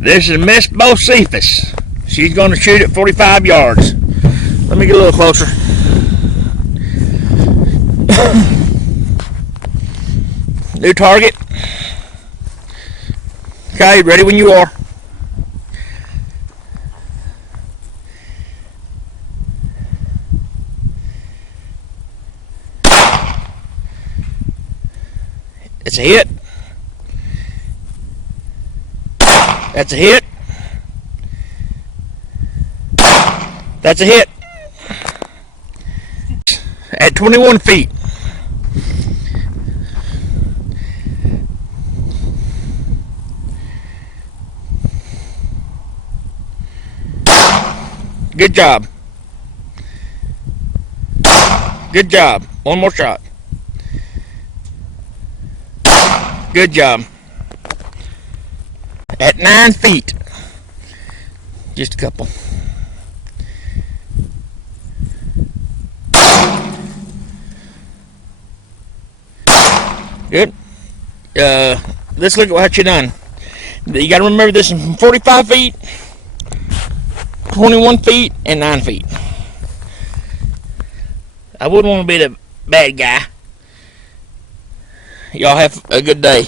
This is Miss Bocephus. She's going to shoot at 45 yards. Let me get a little closer. New target. Okay, ready when you are. It's a hit. That's a hit. That's a hit. At 21 feet. Good job. Good job. One more shot. Good job. At 9 feet. Just a couple. Good. Let's look at what you done. You got to remember this is from 45 feet, 21 feet, and 9 feet. I wouldn't want to be the bad guy. Y'all have a good day.